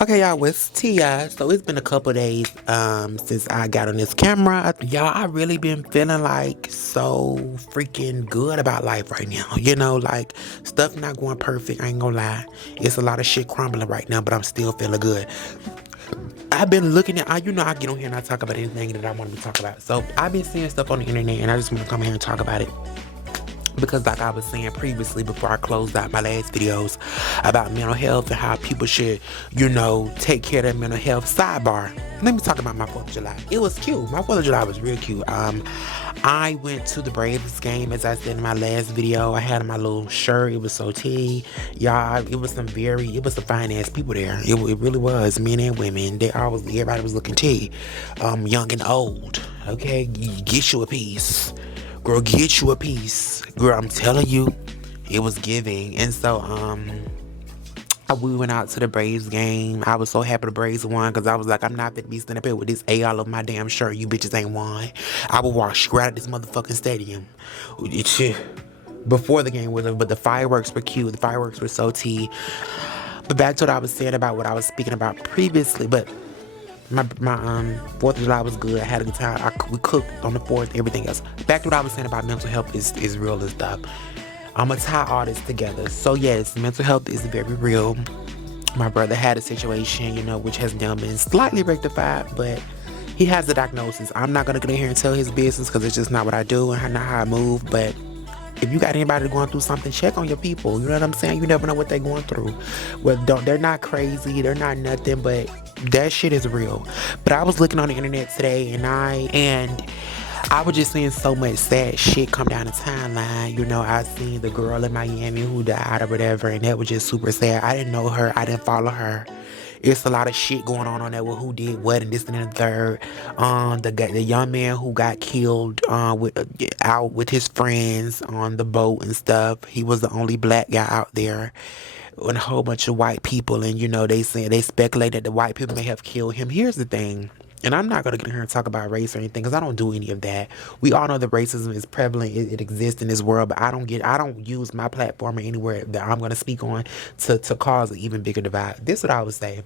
Okay, y'all, it's Tia. So it's been a couple days since I got on this camera. Y'all, I really been feeling like so freaking good about life right now. You know, like stuff not going perfect. I ain't gonna lie. It's a lot of shit crumbling right now, but I'm still feeling good. I've been looking at, I get on here and I talk about anything that I want to talk about. So I've been seeing stuff on the internet and I just want to come here and talk about it. Because like I was saying previously before I closed out my last videos about mental health and how people should, take care of their mental health. Sidebar. Let me talk about my 4th of July. It was cute. My 4th of July was real cute. I went to the Braves game, as I said in my last video. I had my little shirt. It was so tea. Y'all, it was some fine ass people there. It really was. Men and women. Everybody was looking tea. Young and old. Okay? Get you a piece. Girl, get you a piece. Girl, I'm telling you, it was giving. And so, we went out to the Braves game. I was so happy the Braves won because I was like, I'm not fit to be standing up here with this A all over my damn shirt. You bitches ain't won. I would walk straight out of this motherfucking stadium. Before the game was over, but the fireworks were cute. The fireworks were so tea. But back to what I was saying about what I was speaking about previously, but my 4th of July was good. I had a good time. We cooked on the 4th, everything else. Back to what I was saying about mental health is real and stuff. I'm going to tie all this together. So yes, mental health is very real. My brother had a situation, which has now been slightly rectified, but he has a diagnosis. I'm not going to get in here and tell his business because it's just not what I do and not how I move, but if you got anybody going through something, check on your people. You know what I'm saying? You never know what they're going through. Well, they're not crazy. They're not nothing, but that shit is real. But I was looking on the internet today, and I was just seeing so much sad shit come down the timeline. I seen the girl in Miami who died or whatever, and that was just super sad. I didn't know her. I didn't follow her. It's a lot of shit going on there with who did what and this and the third. The young man who got killed out with his friends on the boat and stuff. He was the only black guy out there, and a whole bunch of white people. And they speculate that the white people may have killed him. Here's the thing. And I'm not going to get in here and talk about race or anything because I don't do any of that. We all know that racism is prevalent. It exists in this world, but I don't use my platform or anywhere that I'm going to speak on to cause an even bigger divide. This is what I would say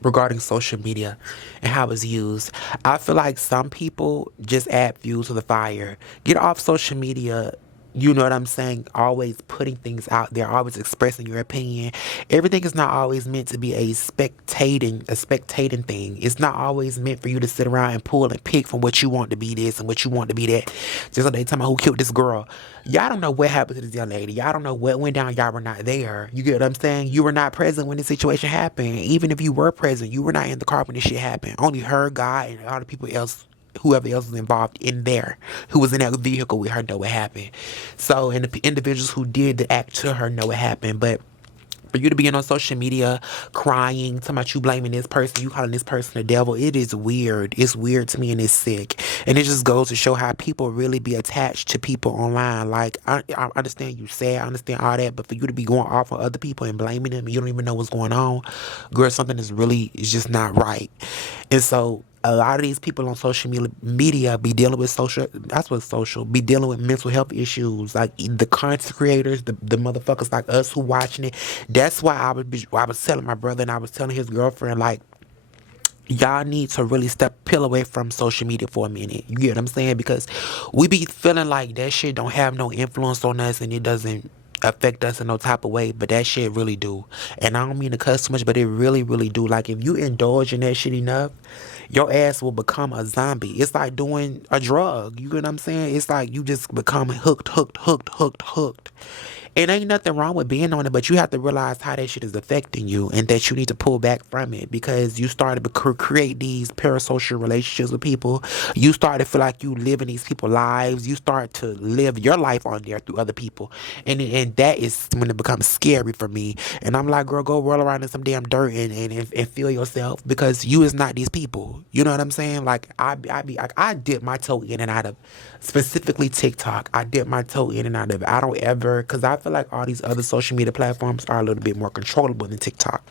regarding social media and how it's used. I feel like some people just add fuel to the fire. Get off social media. You know what I'm saying? Always putting things out there, always expressing your opinion. Everything is not always meant to be a spectating thing. It's not always meant for you to sit around and pull and pick from what you want to be this and what you want to be that. Just like they talking about who killed this girl. Y'all don't know what happened to this young lady. Y'all don't know what went down. Y'all were not there. You get what I'm saying? You were not present when the situation happened. Even if you were present, you were not in the car when this shit happened. Only her, God, and all the people else, whoever else was involved in there, who was in that vehicle with her, know what happened. So, and the individuals who did the act to her know what happened. But for you to be on social media crying, talking about you blaming this person, you calling this person the devil, it is weird. It's weird to me and it's sick. And it just goes to show how people really be attached to people online. Like, I understand you sad, I understand all that, but for you to be going off on other people and blaming them and you don't even know what's going on, girl, something is just not right. And so a lot of these people on social media be dealing with be dealing with mental health issues, like the content creators, the motherfuckers like us who watching it. That's why I was telling my brother and I was telling his girlfriend, like, y'all need to really peel away from social media for a minute. You get what I'm saying? Because we be feeling like that shit don't have no influence on us and it doesn't affect us in no type of way, but that shit really do. And I don't mean to cuss too much, but it really, really do. Like, if you indulge in that shit enough, your ass will become a zombie. It's like doing a drug. You get what I'm saying? It's like you just become hooked. It ain't nothing wrong with being on it, but you have to realize how that shit is affecting you and that you need to pull back from it because you started to create these parasocial relationships with people. You start to feel like you live in these people's lives. You start to live your life on there through other people. And that is when it becomes scary for me. And I'm like, girl, go roll around in some damn dirt and feel yourself because you is not these people. You know what I'm saying? Like, I dip my toe in and out of specifically TikTok. I dip my toe in and out of it. I don't ever, because I feel like all these other social media platforms are a little bit more controllable than TikTok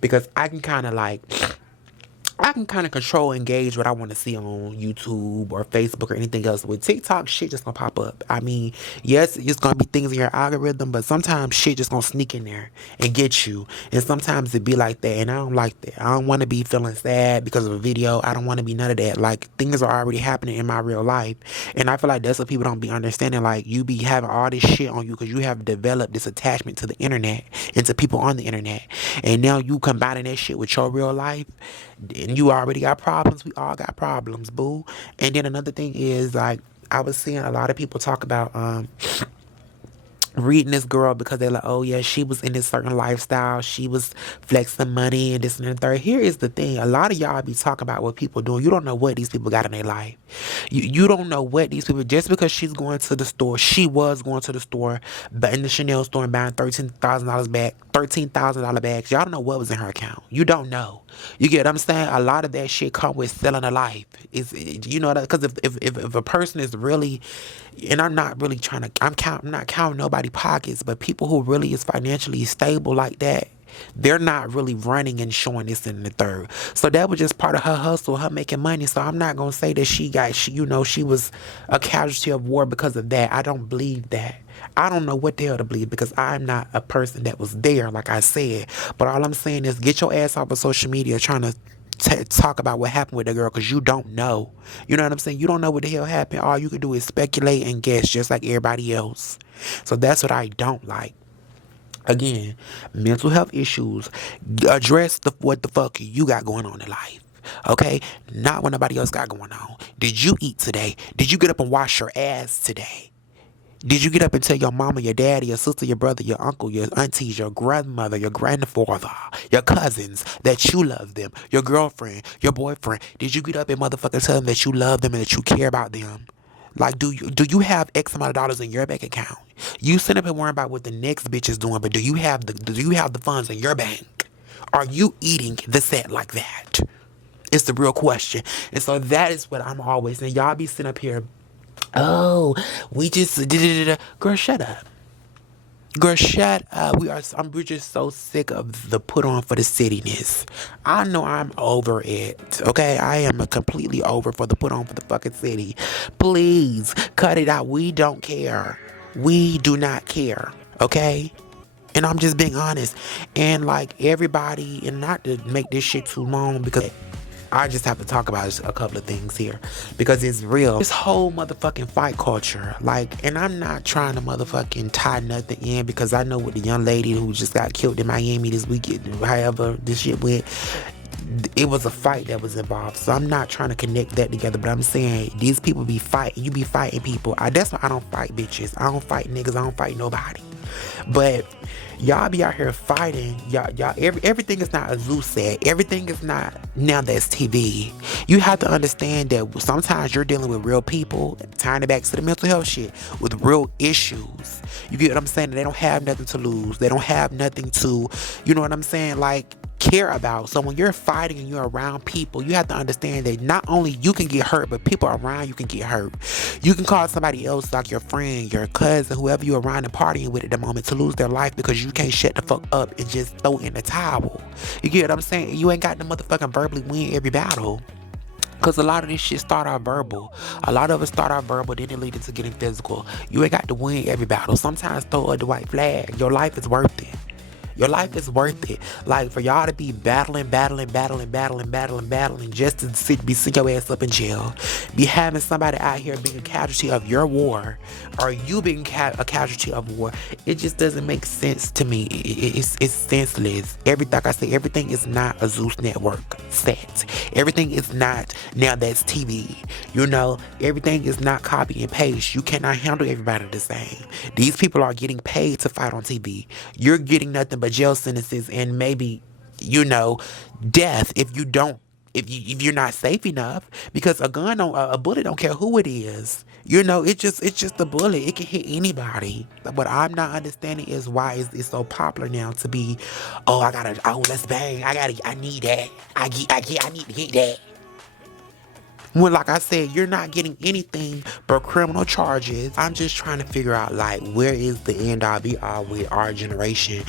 because I can kind of like, I can kind of control and gauge what I want to see on YouTube or Facebook or anything else. With TikTok, shit just gonna pop up. I mean, yes, it's gonna be things in your algorithm, but sometimes shit just gonna sneak in there and get you. And sometimes it be like that, and I don't like that. I don't want to be feeling sad because of a video. I don't want to be none of that. Like, things are already happening in my real life, and I feel like that's what people don't be understanding. Like, you be having all this shit on you because you have developed this attachment to the internet and to people on the internet, and now you combining that shit with your real life, and you already got problems. We all got problems, boo. And then another thing is, like, I was seeing a lot of people talk about reading this girl because they're like, oh yeah, she was in this certain lifestyle, she was flexing money and this and the third. Here is the thing: a lot of y'all be talking about what people doing. You don't know what these people got in their life. You don't know what these people, just because she's going to the store, she was going to the store, but in the Chanel store and buying $13,000 bags. Y'all don't know what was in her account. You don't know. You get what I'm saying? A lot of that shit come with selling a life. You know that, because if a person is really, and I'm not really trying to, I'm not counting nobody's pockets, but people who really is financially stable like that, they're not really running and showing this in the third. So that was just part of her hustle, her making money. So I'm not gonna say that she was a casualty of war because of that. I don't believe that. I don't know what the hell to believe because I'm not a person that was there, like I said. But all I'm saying is, get your ass off of social media trying to talk about what happened with the girl, because you don't know. You know what I'm saying? You don't know what the hell happened. All you can do is speculate and guess, just like everybody else. So that's what I don't like. Again, mental health issues. Address what the fuck you got going on in life. Okay? Not what nobody else got going on. Did you eat today? Did you get up and wash your ass today? Did you get up and tell your mama, your daddy, your sister, your brother, your uncle, your aunties, your grandmother, your grandfather, your cousins that you love them, your girlfriend, your boyfriend? Did you get up and motherfucking tell them that you love them and that you care about them? Like, do you have X amount of dollars in your bank account? You sit up and worry about what the next bitch is doing, but do you have the funds in your bank? Are you eating the set like that? It's the real question. And so that is what I'm always saying. Y'all be sitting up here, oh, we just girl, shut up. Girl, shut up. We're just so sick of the put on for the cityness. I know I'm over it. Okay, I am completely over for the put on for the fucking city. Please cut it out. We don't care. We do not care. Okay. And I'm just being honest. And like everybody, and not to make this shit too long, because I just have to talk about a couple of things here because it's real. This whole motherfucking fight culture, like, and I'm not trying to motherfucking tie nothing in, because I know with the young lady who just got killed in Miami this weekend, however this shit went, it was a fight that was involved. So I'm not trying to connect that together, but I'm saying these people be fighting. You be fighting people. That's why I don't fight bitches. I don't fight niggas. I don't fight nobody. But y'all be out here fighting. Everything is not, as Zeus said, everything is not now that's TV. You have to understand that sometimes you're dealing with real people, tying it back to the mental health shit, with real issues. You get what I'm saying? They don't have nothing to lose. They don't have nothing to, you know what I'm saying, like, care about. So when you're fighting and you're around people, you have to understand that not only you can get hurt, but people around you can get hurt. You can cause somebody else, like your friend, your cousin, whoever you're around and partying with at the moment, to lose their life because you can't shut the fuck up and just throw in the towel. You get what I'm saying? You ain't got to motherfucking verbally win every battle. Because a lot of this shit start out verbal. A lot of it start out verbal, then it lead into getting physical. You ain't got to win every battle. Sometimes throw up the white flag. Your life is worth it. Your life is worth it. Like, for y'all to be battling just to sit your ass up in jail. Be having somebody out here being a casualty of your war, or you being a casualty of war. It just doesn't make sense to me. It's senseless. Like I say, everything is not a Zeus Network set. Everything is not now that's TV. You know, everything is not copy and paste. You cannot handle everybody the same. These people are getting paid to fight on TV. You're getting nothing but jail sentences and maybe, you know, death if you're not safe enough, because a bullet don't care who it is. You know, it's just a bullet. It can hit anybody. What I'm not understanding is why it's so popular now to be, let's bang. I need that. I need to get that. When, like I said, you're not getting anything but criminal charges. I'm just trying to figure out, like, where is the end all be all with our generation?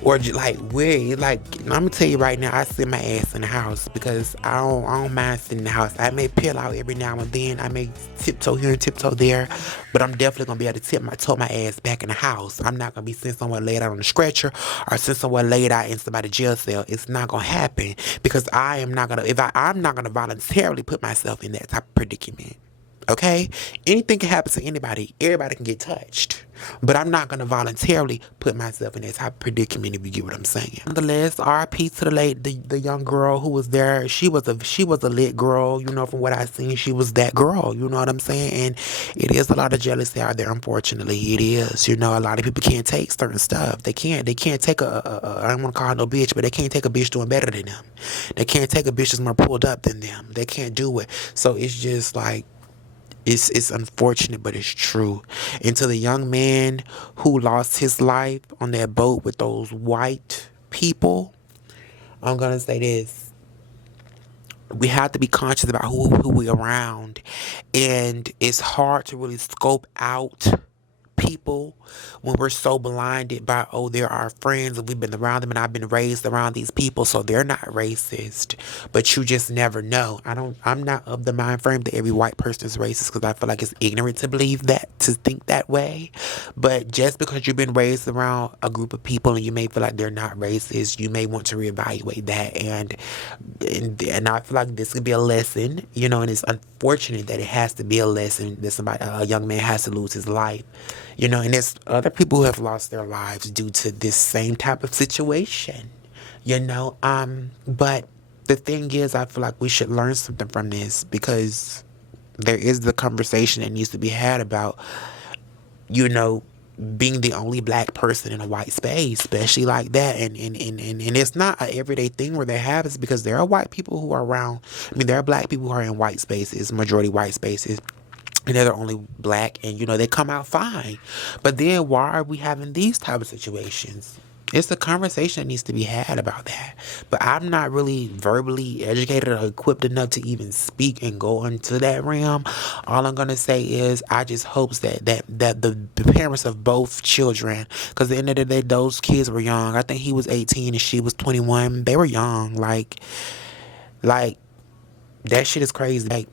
Or like where, like I'm gonna tell you right now, I sit my ass in the house because I don't mind sitting in the house. I may peel out every now and then. I may tiptoe here and tiptoe there, but I'm definitely gonna be able to toe my ass back in the house. I'm not gonna be sitting somewhere laid out on a stretcher or sitting somewhere laid out in somebody's jail cell. It's not gonna happen because I'm not gonna voluntarily put myself in that type of predicament. Okay? Anything can happen to anybody. Everybody can get touched. But I'm not gonna voluntarily put myself in that type of predicament, if you get what I'm saying. Nonetheless, RP to the young girl who was there. She was a lit girl, from what I seen. She was that girl, you know what I'm saying? And it is a lot of jealousy out there, unfortunately. It is. A lot of people can't take certain stuff. They can't take I don't wanna call her no bitch, but they can't take a bitch doing better than them. They can't take a bitch that's more pulled up than them. They can't do it. So it's just like it's unfortunate, but it's true. And to the young man who lost his life on that boat with those white people, I'm gonna say this: we have to be conscious about who we're around, and it's hard to really scope out people when we're so blinded by, oh, they're our friends and we've been around them and I've been raised around these people, so they're not racist. But you just never know. I'm not of the mind frame that every white person is racist, because I feel like it's ignorant to believe that, to think that way. But just because you've been raised around a group of people and you may feel like they're not racist, you may want to reevaluate that. And I feel like this could be a lesson, and it's unfortunate that it has to be a lesson that a young man has to lose his life. And there's other people who have lost their lives due to this same type of situation, but the thing is, I feel like we should learn something from this, because there is the conversation that needs to be had about, being the only black person in a white space, especially like that. And it's not an everyday thing where they have it, because there are white people who are around. There are black people who are in white spaces, majority white spaces, and they're the only black, and they come out fine. But then why are we having these type of situations? It's a conversation that needs to be had about that. But I'm not really verbally educated or equipped enough to even speak and go into that realm. All I'm gonna say is I just hope that the parents of both children, because at the end of the day, those kids were young. I think he was 18 and she was 21. They were young. Like that shit is crazy. Like,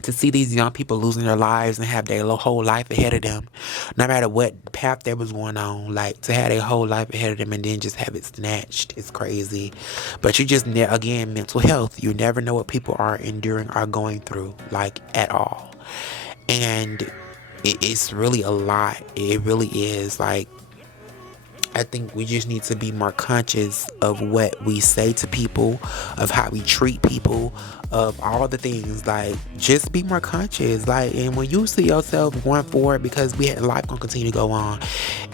to see these young people losing their lives and have their whole life ahead of them, no matter what path that was going on, like to have their whole life ahead of them and then just have it snatched, it's crazy. But you just, again, mental health, you never know what people are enduring or going through, like, at all. And it's really a lot. It really is. Like, I think we just need to be more conscious of what we say to people, of how we treat people, of all the things. Like, just be more conscious. Like, and when you see yourself going forward, because life gonna continue to go on.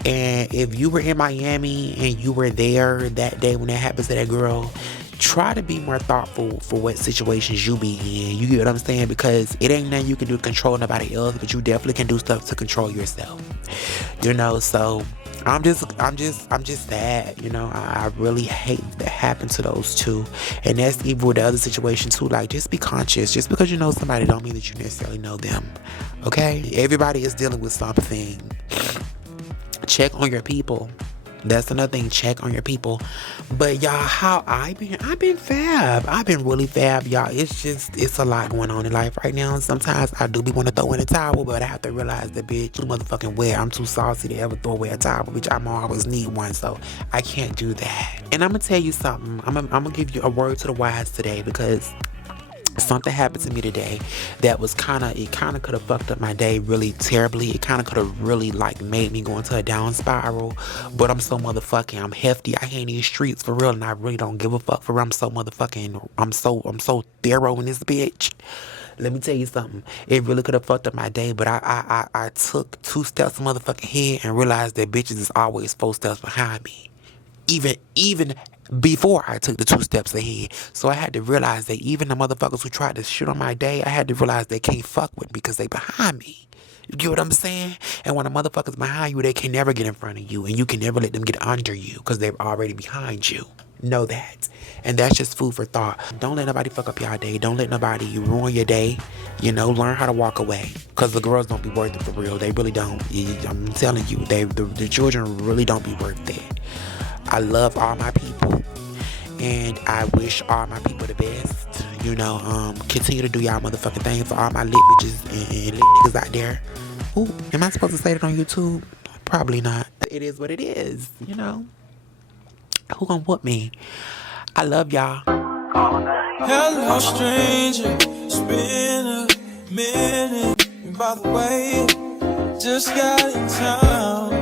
And if you were in Miami and you were there that day when that happens to that girl, try to be more thoughtful for what situations you be in. You get what I'm saying? Because it ain't nothing you can do to control nobody else, but you definitely can do stuff to control yourself. So I'm just sad. I really hate that happened to those two. And that's even with the other situation too. Like, just be conscious. Just because you know somebody don't mean that you necessarily know them. Okay? Everybody is dealing with something. Check on your people. That's another thing. Check on your people. But y'all, how I've been fab. I've been really fab, y'all. It's a lot going on in life right now. Sometimes I do be want to throw in a towel, but I have to realize that, bitch, too motherfucking wet. I'm too saucy to ever throw away a towel, bitch. I'm always need one, so I can't do that. And I'm gonna tell you something. I'm gonna give you a word to the wise today, because something happened to me today that was kind of could have fucked up my day really terribly. It kind of could have really made me go into a down spiral. But I'm so motherfucking, I'm hefty. I ain't in these streets for real, and I really don't give a fuck for real. I'm so motherfucking, I'm so thorough in this bitch. Let me tell you something. It really could have fucked up my day, but I took 2 steps motherfucking head and realized that bitches is always 4 steps behind me. Even before I took the 2 steps ahead. So I had to realize that even the motherfuckers who tried to shit on my day, I had to realize they can't fuck with me because they behind me. You get what I'm saying? And when a motherfucker's behind you, they can never get in front of you, and you can never let them get under you because they're already behind you. Know that. And that's just food for thought. Don't let nobody fuck up your day. Don't let nobody ruin your day. Learn how to walk away. Because the girls don't be worth it for real. They really don't. I'm telling you, the children really don't be worth it. I love all my people, and I wish all my people the best. You know, continue to do y'all motherfucking thing for all my lit bitches and lit niggas out there. Ooh, am I supposed to say that on YouTube? Probably not. It is what it is, you know. Who gonna whoop me? I love y'all. Hello, stranger. It's been a minute. And by the way, just got in town.